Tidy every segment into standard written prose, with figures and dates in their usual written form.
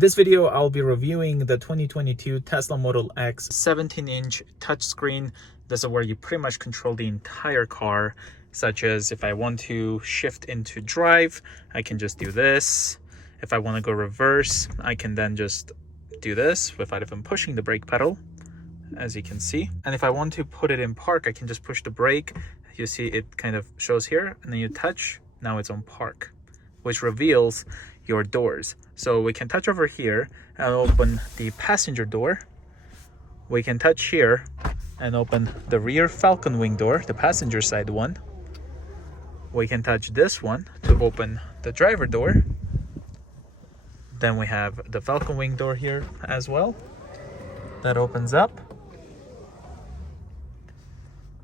this video, I'll be reviewing the 2022 Tesla Model X 17-inch touchscreen. This is where you pretty much control the entire car, such as if I want to shift into drive, I can just do this. If I want to go reverse, I can then just do this without even pushing the brake pedal, as you can see. And if I want to put it in park, I can just push the brake. You see it kind of shows here, and then you touch, now it's on park, which reveals your doors. So we can touch over here and open the passenger door. We can touch here and open the rear Falcon Wing door, the passenger side one. We can touch this one to open the driver door. Then we have the Falcon Wing door here as well. That opens up.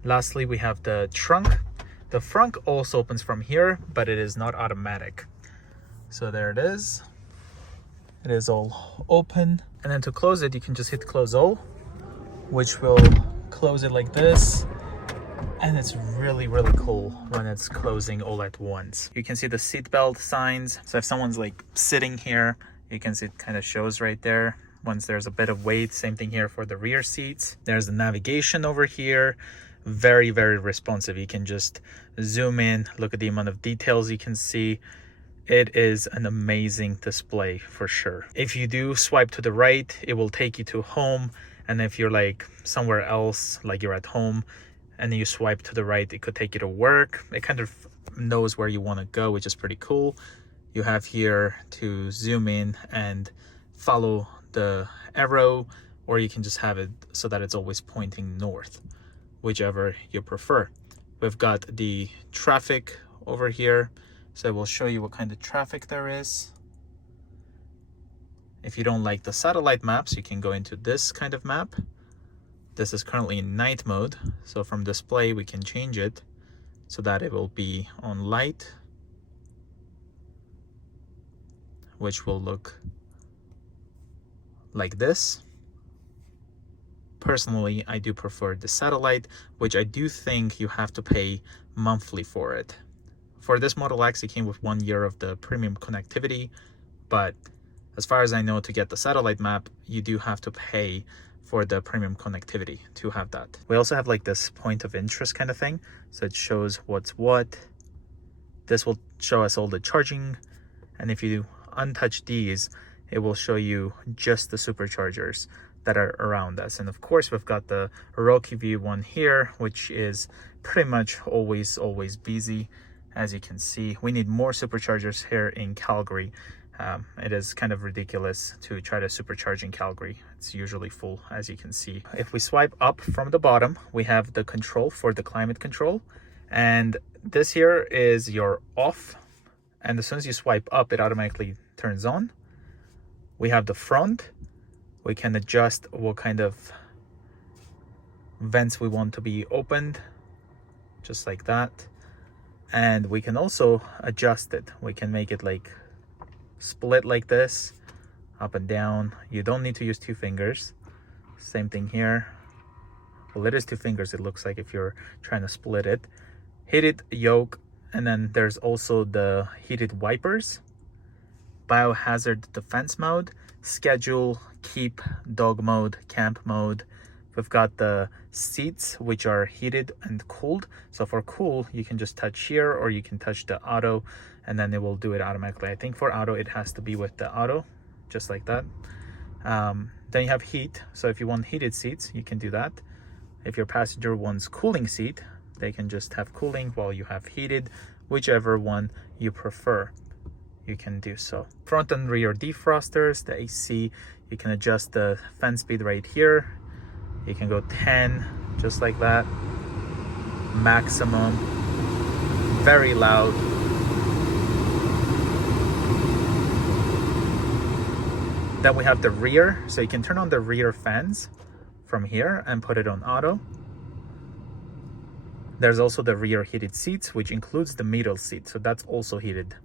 Lastly, we have the trunk. The trunk also opens from here, but it is not automatic. So there it is. It is all open. And then to close it, you can just hit close all, which will close it like this. And it's really, really cool when it's closing all at once. You can see the seatbelt signs. So if someone's like sitting here, you can see it kind of shows right there. Once there's a bit of weight, same thing here for the rear seats. There's the navigation over here. Very, very responsive. You can just zoom in, look at the amount of details you can see. It is an amazing display for sure. If you do swipe to the right, it will take you to home. And if you're like somewhere else, like you're at home, and then you swipe to the right, it could take you to work. It kind of knows where you want to go, which is pretty cool. You have here to zoom in and follow the arrow, or you can just have it so that it's always pointing north, whichever you prefer. We've got the traffic over here, so we'll show you what kind of traffic there is. If you don't like the satellite maps, you can go into this kind of map. This is currently in night mode, so from display we can change it so that it will be on light, which will look like this. Personally, I do prefer the satellite, which I do think you have to pay monthly for it. For this Model X, it came with 1 year of the premium connectivity, but as far as I know, to get the satellite map, you do have to pay for the premium connectivity to have that. We also have like this point of interest kind of thing, so it shows what's what. This will show us all the charging, and if you untouch these, it will show you just the superchargers that are around us. And of course, we've got the Rocky View one here, which is pretty much always busy. As you can see, we need more superchargers here in Calgary. It is kind of ridiculous to try to supercharge in Calgary. It's usually full, as you can see. If we swipe up from the bottom, we have the control for the climate control. And this here is your off. And as soon as you swipe up, it automatically turns on. We have the front. We can adjust what kind of vents we want to be opened, just like that. And we can also adjust it. We can make it like split like this, up and down. You don't need to use 2 fingers. Same thing here. Well, it is 2 fingers, it looks like, if you're trying to split it. Heated yoke, and then there's also the heated wipers. Biohazard defense mode, schedule, keep, dog mode, camp mode. We've got the seats, which are heated and cooled. So for cool, you can just touch here, or you can touch the auto, and then it will do it automatically. I think for auto, it has to be with the auto, just like that. Then you have heat. So if you want heated seats, you can do that. If your passenger wants cooling seat, they can just have cooling while you have heated, whichever one you prefer. You can do so. Front and rear defrosters, the AC, you can adjust the fan speed right here. You can go 10, just like that. Maximum, very loud. Then we have the rear, so you can turn on the rear fans from here and put it on auto. There's also the rear heated seats, which includes the middle seat, so that's also heated.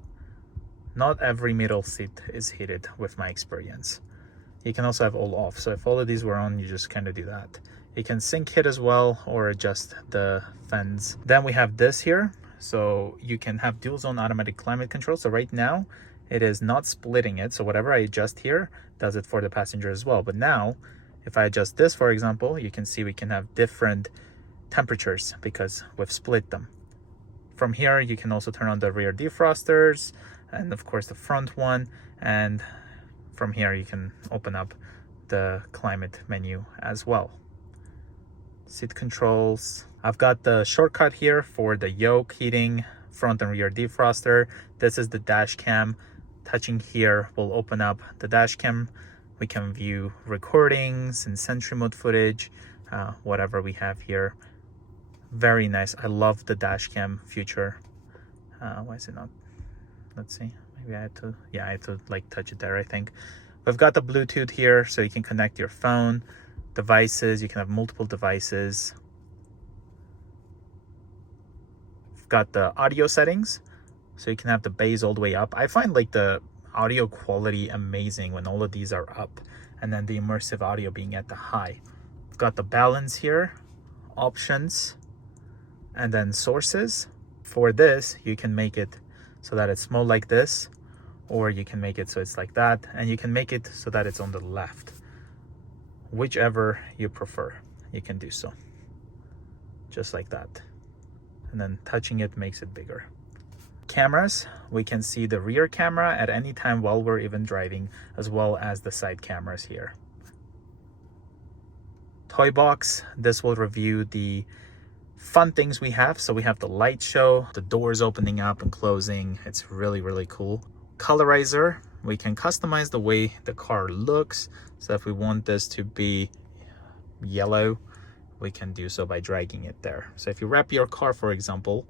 Not every middle seat is heated with my experience. You can also have all off, so if all of these were on, you just kind of do that. You can sync hit as well, or adjust the fans. Then we have this here, so you can have dual zone automatic climate control. So right now it is not splitting it. So whatever I adjust here does it for the passenger as well. But now if I adjust this, for example, you can see we can have different temperatures because we've split them. From here, you can also turn on the rear defrosters and of course the front one. And from here, you can open up the climate menu as well. Seat controls. I've got the shortcut here for the yoke, heating, front and rear defroster. This is the dash cam. Touching here will open up the dash cam. We can view recordings and Sentry mode footage, whatever we have here. Very nice. I love the dash cam feature. Why is it not? Let's see. Maybe I had to, yeah, I had to like touch it there, I think. We've got the Bluetooth here, so you can connect your phone, devices. You can have multiple devices. We've got the audio settings, so you can have the bass all the way up. I find like the audio quality amazing when all of these are up, and then the immersive audio being at the high. We've got the balance here, options, and then sources. For this, you can make it so that it's more like this, or you can make it so it's like that, and you can make it so that it's on the left. Whichever you prefer, you can do so. Just like that. And then touching it makes it bigger. Cameras, we can see the rear camera at any time while we're even driving, as well as the side cameras here. Toy box, this will review the fun things we have. So we have the light show, the doors opening up and closing. It's really, really cool. Colorizer, we can customize the way the car looks. So if we want this to be yellow, we can do so by dragging it there. So if you wrap your car, for example,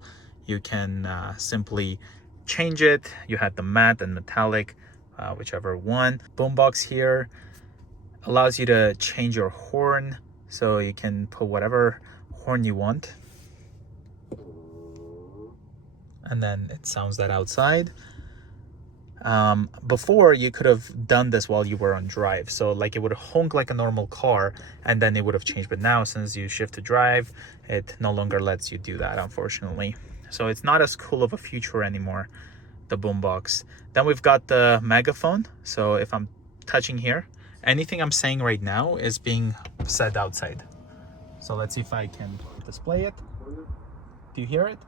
you can simply change it. You had the matte and metallic, whichever one. Boombox here allows you to change your horn. So you can put whatever horn you want. And then it sounds that outside. Before you could have done this while you were on drive, so like it would honk like a normal car and then it would have changed. But now since you shift to drive, it no longer lets you do that, unfortunately. So it's not as cool of a feature anymore, the boombox. Then we've got the megaphone. So if I'm touching here, anything I'm saying right now is being said outside. So let's see if I can display it. Do you hear it?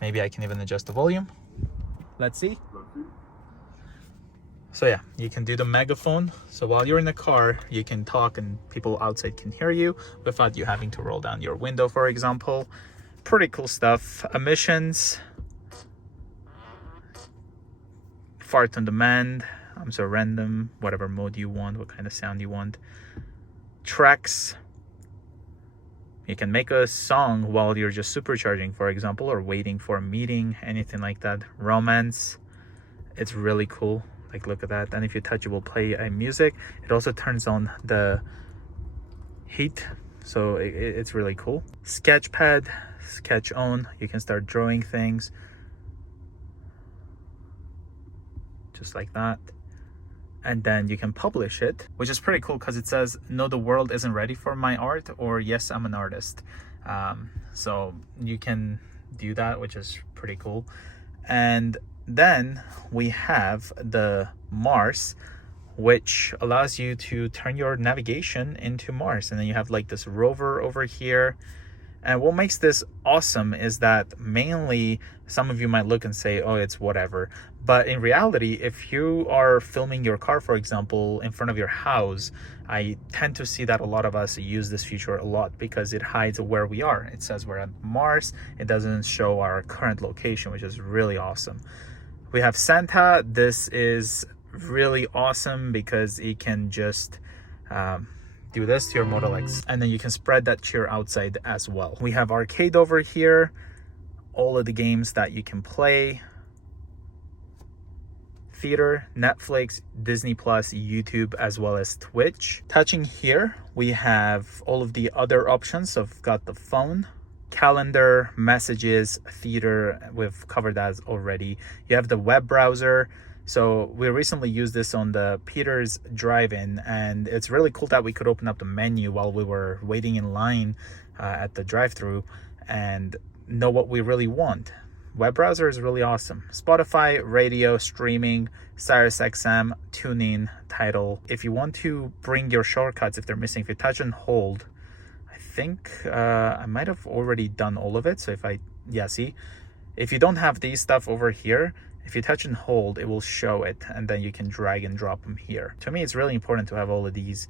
Maybe I can even adjust the volume. Let's see. So yeah, you can do the megaphone. So while you're in the car, you can talk and people outside can hear you without you having to roll down your window, for example. Pretty cool stuff. Emissions. Fart on demand. So random, whatever mode you want, what kind of sound you want. Tracks. You can make a song while you're just supercharging, for example, or waiting for a meeting, anything like that. Romance, it's really cool. Like, look at that. And if you touch it, will play a music. It also turns on the heat, so it's really cool. Sketchpad, sketch on. You can start drawing things. Just like that. And then you can publish it, which is pretty cool because it says, no, the world isn't ready for my art, or yes, I'm an artist. So you can do that, which is pretty cool. And then we have the Mars, which allows you to turn your navigation into Mars. And then you have like this rover over here. And what makes this awesome is that mainly some of you might look and say, oh, it's whatever. But in reality, if you are filming your car, for example, in front of your house, I tend to see that a lot of us use this feature a lot because it hides where we are. It says we're at Mars. It doesn't show our current location, which is really awesome. We have Santa. This is really awesome because it can just do this to your Model X, and then you can spread that cheer outside as well. We have arcade over here, all of the games that you can play. Theater, Netflix, Disney Plus, YouTube, as well as Twitch. Touching here, we have all of the other options. So we've got the phone, calendar, messages, theater, we've covered that already. You have the web browser. So we recently used this on the Peter's drive-in, and it's really cool that we could open up the menu while we were waiting in line at the drive-thru and know what we really want. web browser is really awesome. Spotify, radio, streaming, Sirius XM, tuning, title. If you want to bring your shortcuts, if they're missing, if you touch and hold, I think I might have already done all of it. So see, if you don't have these stuff over here, if you touch and hold, it will show it, and then you can drag and drop them here. To me, it's really important to have all of these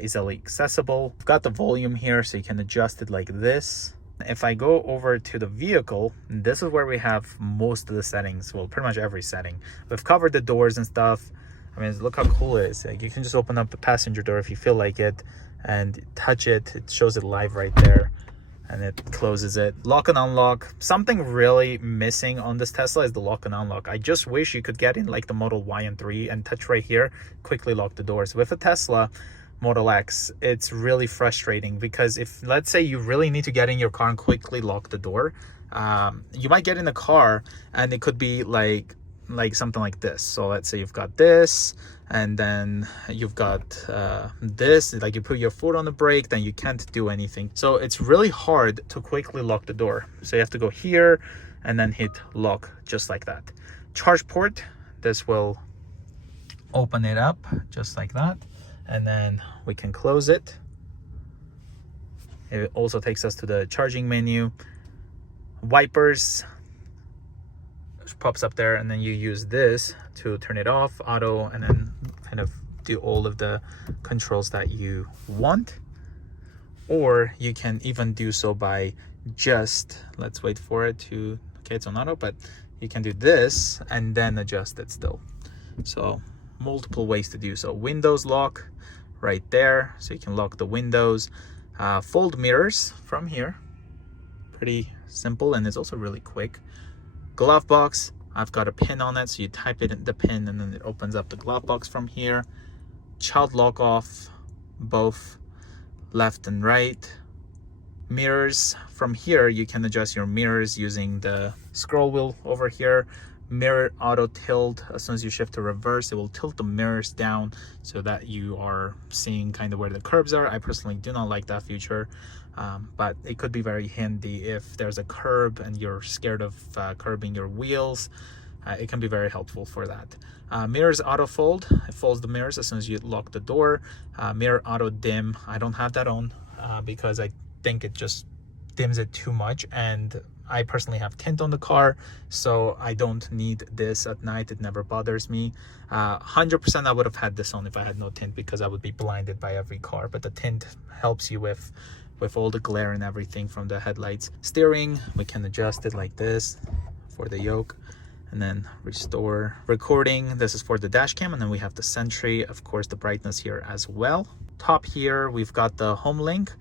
easily accessible. I've got the volume here, so you can adjust it like this. If I go over to the vehicle, this is where we have most of the settings. Well, pretty much every setting. We've covered the doors and stuff. I mean, look how cool it is. Like, you can just open up the passenger door if you feel like it and touch it. It shows it live right there, and it closes it. Lock and unlock. Something really missing on this Tesla is the lock and unlock. I just wish you could get in like the Model Y and 3 and touch right here, quickly lock the doors. With a Tesla Model X, it's really frustrating because if, let's say, you really need to get in your car and quickly lock the door, you might get in the car and it could be like something like this. So let's say you've got this, and then you've got this, like you put your foot on the brake, then you can't do anything. So it's really hard to quickly lock the door. So you have to go here and then hit lock, just like that. Charge port, this will open it up just like that, and then we can close it. It also takes us to the charging menu. Wipers, pops up there, and then you use this to turn it off, auto, and then kind of do all of the controls that you want. Or you can even do so by just, let's wait for it to, okay, it's on auto, but you can do this and then adjust it still. So multiple ways to do so. Windows lock right there, so you can lock the windows. Fold mirrors from here, pretty simple, and it's also really quick. Glove box, I've got a pin on it, so you type it in the pin and then it opens up the glove box from here. Child lock off, both left and right. Mirrors, from here you can adjust your mirrors using the scroll wheel over here. Mirror auto tilt, as soon as you shift to reverse, it will tilt the mirrors down so that you are seeing kind of where the curbs are. I personally do not like that feature, but it could be very handy if there's a curb and you're scared of curbing your wheels. It can be very helpful for that. Mirrors auto fold, it folds the mirrors as soon as you lock the door. Mirror auto dim, I don't have that on because I think it just dims it too much, and I personally have tint on the car, so I don't need this at night. It never bothers me. 100% I would have had this on if I had no tint, because I would be blinded by every car, but the tint helps you with all the glare and everything from the headlights. Steering, we can adjust it like this for the yoke, and then restore. Recording, this is for the dash cam, and then we have the Sentry, of course the brightness here as well. Top here, we've got the Homelink.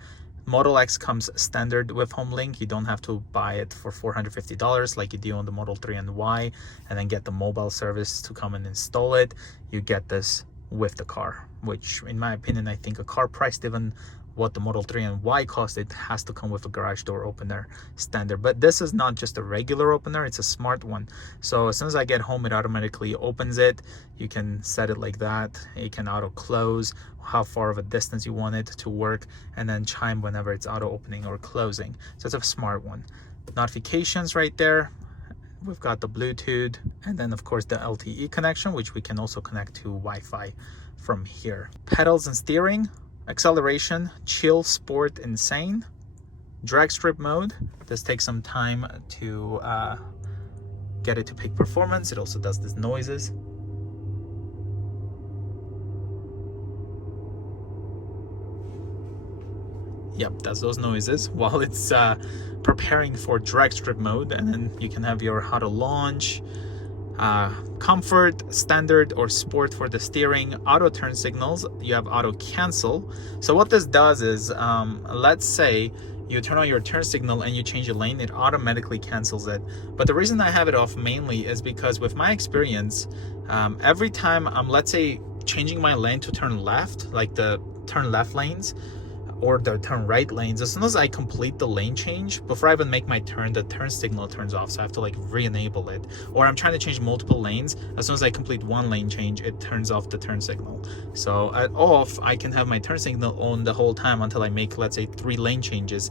Model X comes standard with Homelink. You don't have to buy it for $450 like you do on the Model 3 and Y, and then get the mobile service to come and install it. You get this with the car, which in my opinion, I think a car priced even what the Model 3 and Y cost, it has to come with a garage door opener standard. But this is not just a regular opener, it's a smart one. So as soon as I get home, it automatically opens it. You can set it like that. It can auto close, how far of a distance you want it to work, and then chime whenever it's auto opening or closing. So it's a smart one. Notifications right there. We've got the Bluetooth, and then of course the LTE connection, which we can also connect to Wi-Fi from here. Pedals and steering. Acceleration, chill, sport, insane. Drag strip mode, this takes some time to get it to peak performance. It also does these noises. Yep, does those noises while it's preparing for drag strip mode, and then you can have your how to launch. Comfort, standard, or sport for the steering. Auto turn signals, you have auto cancel. So what this does is, let's say you turn on your turn signal and you change your lane, it automatically cancels it. But the reason I have it off mainly is because with my experience, every time I'm, let's say, changing my lane to turn left, like the turn left lanes, or the turn right lanes, as soon as I complete the lane change, before I even make my turn, the turn signal turns off, so I have to like re-enable it. Or I'm trying to change multiple lanes, as soon as I complete one lane change, it turns off the turn signal. So at off, I can have my turn signal on the whole time until I make, let's say, 3 lane changes,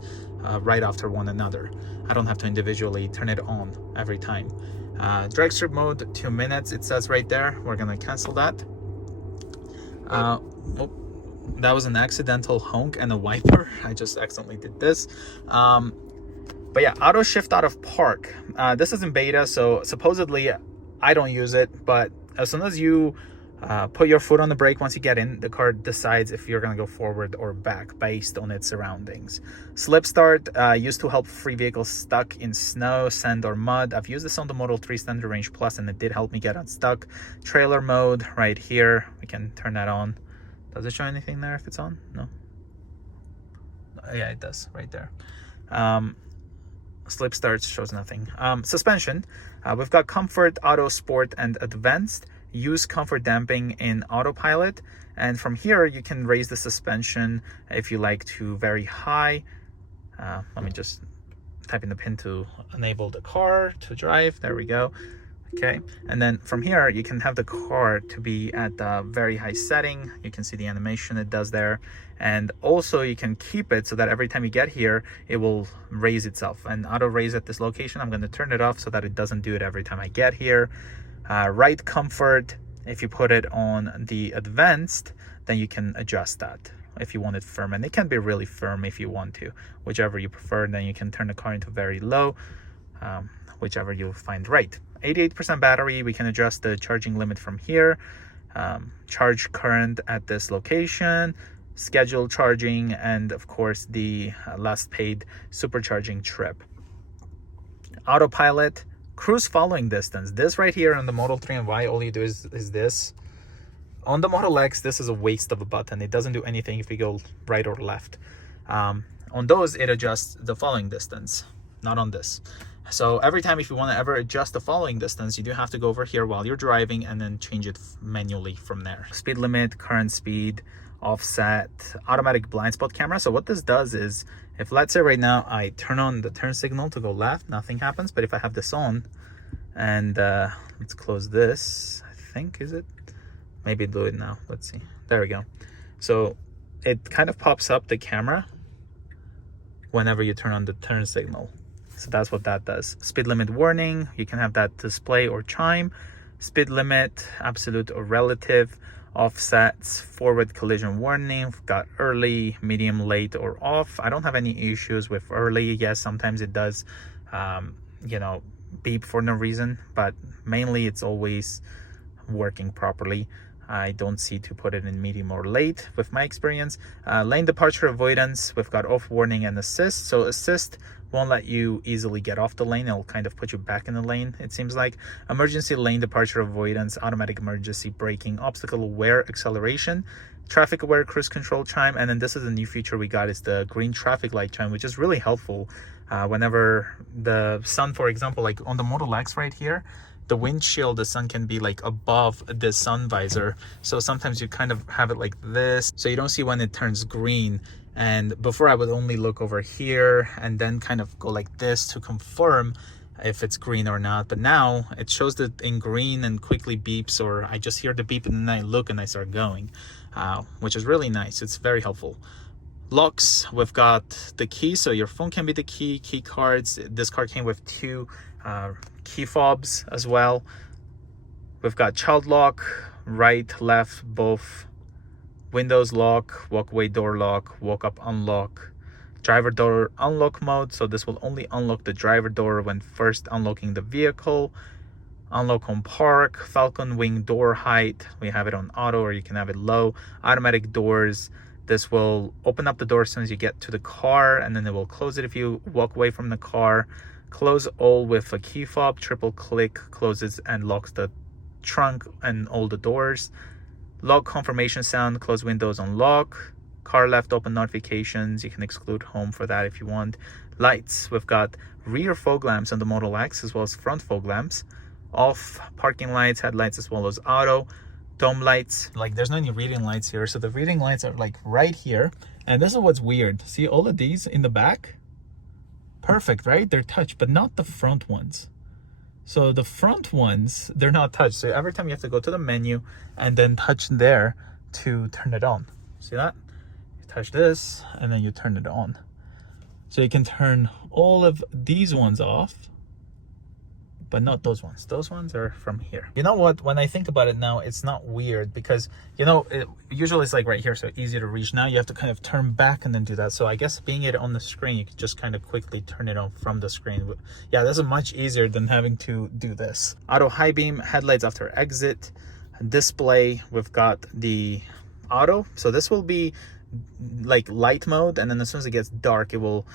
right after one another. I don't have to individually turn it on every time. Drag strip mode, 2 minutes, it says right there. We're gonna cancel that. Oh, that was an accidental honk and a wiper. I just accidentally did this. But yeah, auto shift out of park. This is in beta, so supposedly I don't use it, but as soon as you put your foot on the brake, once you get in, the car decides if you're gonna go forward or back based on its surroundings. Slip start, used to help free vehicles stuck in snow, sand, or mud. I've used this on the Model 3 Standard Range Plus, and it did help me get unstuck. Trailer mode right here, we can turn that on. Does it show anything there if it's on? No. Yeah, it does right there. Slip starts shows nothing. Suspension, we've got comfort, auto, sport, and advanced. Use comfort damping in autopilot, and from here you can raise the suspension if you like to very high. Let me just type in the pin to enable the car to drive. There we go. Okay, and then from here you can have the car to be at the very high setting. You can see the animation it does there, and also you can keep it so that every time you get here it will raise itself and auto raise at this location. I'm going to turn it off so that it doesn't do it every time I get here. Ride comfort, if you put it on the advanced, then you can adjust that if you want it firm, and it can be really firm if you want to, whichever you prefer. Then you can turn the car into very low, whichever you find right. 88% battery, we can adjust the charging limit from here. Charge current at this location, schedule charging, and of course the last paid supercharging trip. Autopilot, cruise following distance. This right here on the Model 3 and Y, all you do is this. On the Model X, this is a waste of a button. It doesn't do anything if you go right or left. On those, it adjusts the following distance, not on this. So every time if you want to ever adjust the following distance, you do have to go over here while you're driving and then change it manually from there. Speed limit, current speed, offset, automatic blind spot camera. So what this does is, if let's say right now I turn on the turn signal to go left, nothing happens. But if I have this on and let's close this, I think, is it? Maybe do it now. Let's see. There we go. So it kind of pops up the camera whenever you turn on the turn signal. So that's what that does. Speed limit warning, you can have that display or chime. Speed limit, absolute or relative. Offsets, forward collision warning. We've got early, medium, late, or off. I don't have any issues with early. Yes, sometimes it does, beep for no reason, but mainly it's always working properly. I don't see to put it in medium or late with my experience. Lane departure avoidance, we've got off warning and assist. So assist won't let you easily get off the lane. It'll kind of put you back in the lane, it seems like. Emergency lane departure avoidance, automatic emergency braking, obstacle aware acceleration, traffic aware cruise control chime, and then this is a new feature we got, is the green traffic light chime, which is really helpful whenever the sun, for example, like on the Model X right here, the windshield, the sun can be like above the sun visor. So sometimes you kind of have it like this, so you don't see when it turns green. And before I would only look over here and then kind of go like this to confirm if it's green or not. But now it shows that in green and quickly beeps, or I just hear the beep and then I look and I start going, which is really nice. It's very helpful. Locks, we've got the key, so your phone can be the key, key cards. This car came with 2 key fobs as well. We've got child lock, right, left, both. Windows lock, walkway door lock, walk up unlock, driver door unlock mode. So this will only unlock the driver door when first unlocking the vehicle. Unlock on park, falcon wing door height. We have it on auto, or you can have it low. Automatic doors. This will open up the door as soon as you get to the car, and then it will close it if you walk away from the car. Close all with a key fob, triple click closes and locks the trunk and all the doors. Lock confirmation sound, close windows on lock. Car left open notifications, you can exclude home for that if you want. Lights, we've got rear fog lamps on the Model X as well as front fog lamps. Off, parking lights, headlights as well as auto. Dome lights, like there's no any reading lights here, so the reading lights are like right here. And this is what's weird, see all of these in the back? Perfect, right? They're touched, but not the front ones. So the front ones, they're not touched. So every time you have to go to the menu and then touch there to turn it on. See that? You touch this and then you turn it on. So you can turn all of these ones off, but not those ones. Those ones are from here. You know what? When I think about it now, it's not weird because, you know, usually it's like right here, so easy to reach. Now you have to kind of turn back and then do that. So I guess being it on the screen, you can just kind of quickly turn it on from the screen. Yeah, this is much easier than having to do this. Auto high beam, headlights after exit, display. We've got the auto. So this will be like light mode, and then as soon as it gets dark, it will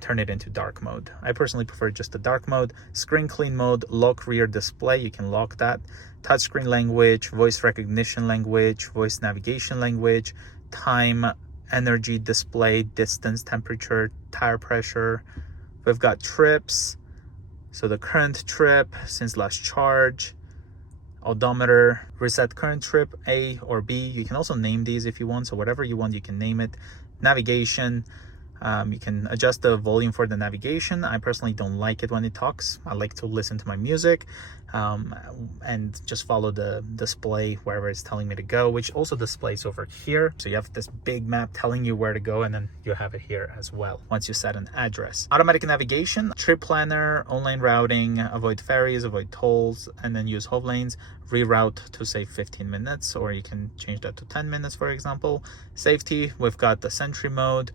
turn it into dark mode. I personally prefer just the dark mode. Screen clean mode, lock rear display, you can lock that. Touchscreen language, voice recognition language, voice navigation language, time, energy display, distance, temperature, tire pressure. We've got trips, so the current trip since last charge, odometer, reset current trip, A or B. You can also name these if you want, so whatever you want you can name it. Navigation, you can adjust the volume for the navigation. I personally don't like it when it talks. I like to listen to my music and just follow the display wherever it's telling me to go, which also displays over here. So you have this big map telling you where to go, and then you have it here as well once you set an address. Automatic navigation, trip planner, online routing, avoid ferries, avoid tolls, and then use hove lanes, reroute to say 15 minutes, or you can change that to 10 minutes, for example. Safety, we've got the sentry mode,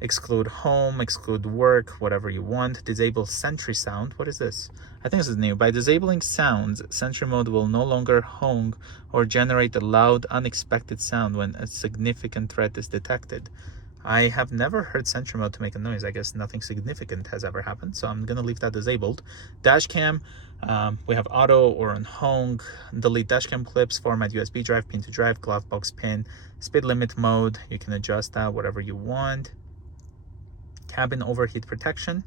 exclude home, exclude work, whatever you want. Disable sentry sound. What is this? I think this is new. By disabling sounds, sentry mode will no longer honk or generate a loud, unexpected sound when a significant threat is detected. I have never heard sentry mode to make a noise. I guess nothing significant has ever happened, so I'm gonna leave that disabled. Dash cam, we have auto or on honk, delete dash cam clips, format USB drive, pin to drive, glove box pin, speed limit mode, you can adjust that whatever you want. Cabin overheat protection,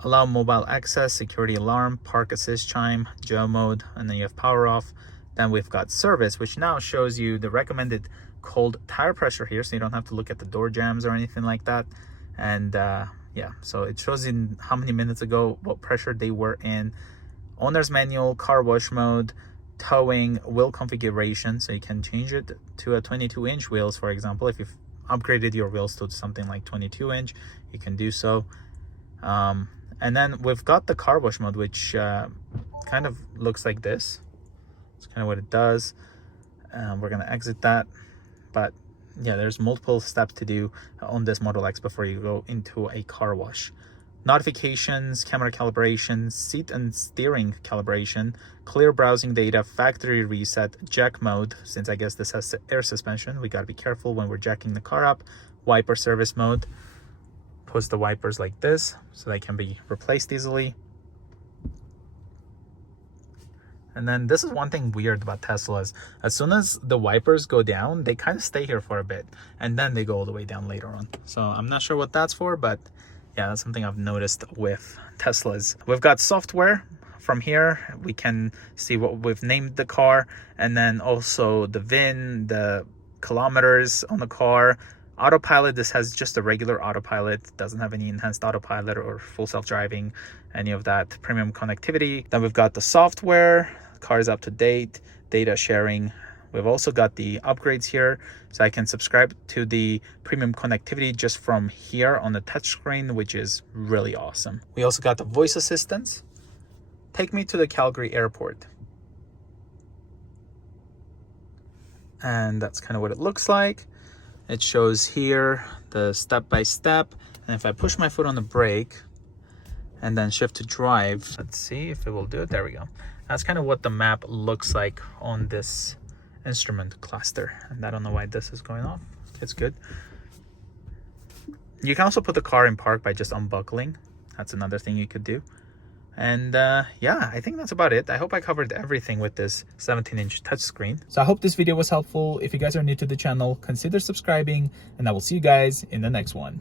allow mobile access, security alarm, park assist chime, geo mode, and then you have power off. Then we've got service, which now shows you the recommended cold tire pressure here, so you don't have to look at the door jams or anything like that. And yeah, so it shows you how many minutes ago what pressure they were in. Owner's manual, car wash mode, towing, wheel configuration, so you can change it to a 22-inch wheels, for example. If you've upgraded your wheels to something like 22-inch, you can do so. And then we've got the car wash mode, which kind of looks like this. It's kind of what it does. We're gonna exit that, but yeah, there's multiple steps to do on this Model X before you go into a car wash. Notifications, camera calibration, seat and steering calibration, clear browsing data, factory reset, jack mode, since I guess this has air suspension, we gotta be careful when we're jacking the car up, wiper service mode, push the wipers like this so they can be replaced easily. And then this is one thing weird about Teslas. As soon as the wipers go down, they kind of stay here for a bit, and then they go all the way down later on. So I'm not sure what that's for, but yeah, that's something I've noticed with Teslas. We've got software. From here, we can see what we've named the car, and then also the VIN, the kilometers on the car. Autopilot, this has just a regular autopilot, doesn't have any enhanced autopilot or full self-driving, any of that. Premium connectivity. Then we've got the software, car is up to date, data sharing. We've also got the upgrades here, so I can subscribe to the premium connectivity just from here on the touchscreen, which is really awesome. We also got the voice assistants. Take me to the Calgary airport. And that's kind of what it looks like. It shows here the step-by-step, and if I push my foot on the brake and then shift to drive, let's see if it will do it. There we go. That's kind of what the map looks like on this instrument cluster, and I don't know why this is going off. It's good. You can also put the car in park by just unbuckling. That's another thing you could do. And yeah, I think that's about it. I hope I covered everything with this 17-inch touchscreen. So I hope this video was helpful. If you guys are new to the channel, consider subscribing, and I will see you guys in the next one.